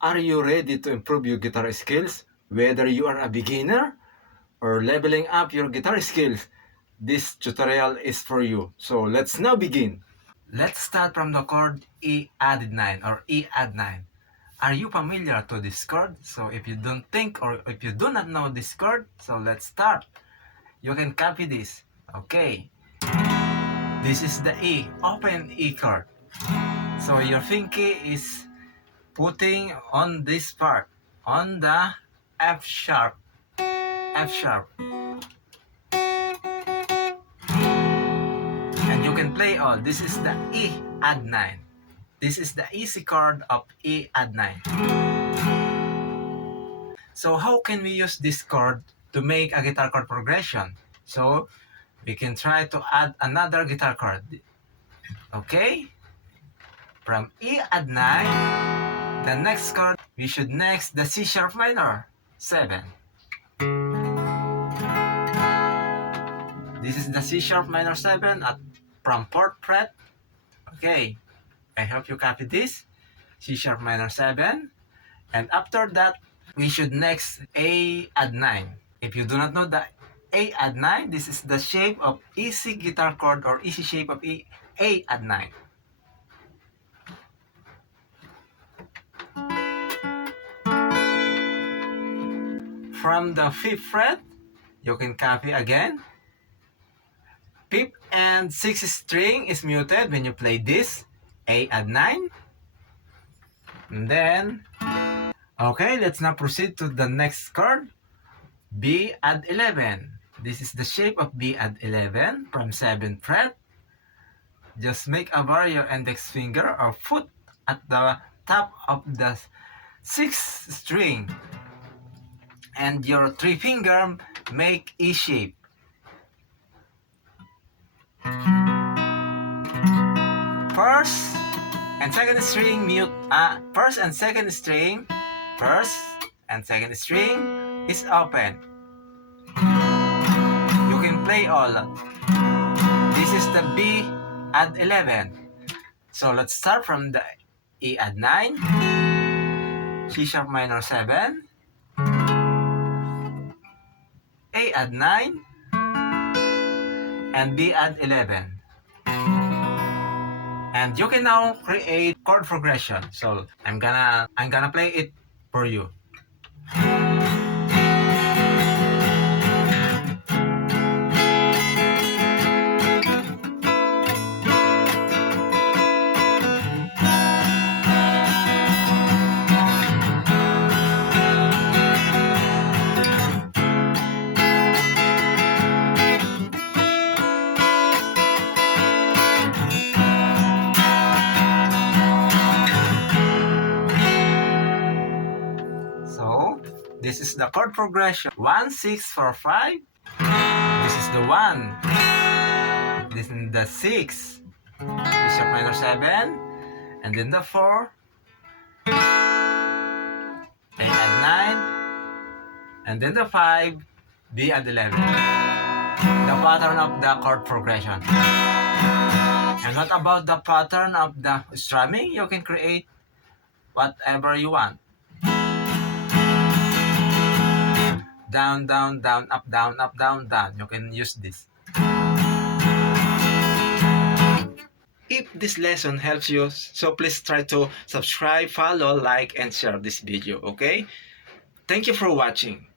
Are you ready to improve your guitar skills? Whether you are a beginner or leveling up your guitar skills, this tutorial is for you. So let's now begin. Let's start from the chord E added 9 or E add 9. Are you familiar to this chord? So if you don't think or if you do not know this chord, so let's start. You can copy this. Okay. This is the E, open E chord. So your pinky is putting on this part, on the F sharp. F sharp. And you can play all. This is the E add 9. This is the easy chord of E add 9. So how can we use this chord to make a guitar chord progression? So we can try to add another guitar chord. Okay? From E add 9, the next chord, we should next the C sharp minor 7. This is the C sharp minor 7 at from 4th fret. Okay, I hope you copy this. C sharp minor 7. And after that, we should next A add 9. If you do not know the A add 9, this is the shape of easy guitar chord or easy shape of A add 9. From the 5th fret, you can copy again. 5th and 6th string is muted when you play this A add 9. And then, okay, let's now proceed to the next chord, B add 11. This is the shape of B add 11 from 7th fret. Just make a bar your index finger or foot at the top of the 6th string. And your 3 finger make E shape. First and second string mute. First and second string is open. You can play all. This is the B add 11. So let's start from the E add 9, C sharp minor 7, A add 9, and B add 11. And you can now create chord progression. So I'm gonna play it for you. This is the chord progression. 1, 6, 4, 5. This is the 1. This is the 6. C sharp minor 7. And then the 4. A add 9. And then the 5. B add 11. The pattern of the chord progression. And what about the pattern of the strumming? You can create whatever you want. Down, down, down, up, down, up, down, down. You can use this. If this lesson helps you, so please try to subscribe, follow, like, and share this video, okay? Thank you for watching.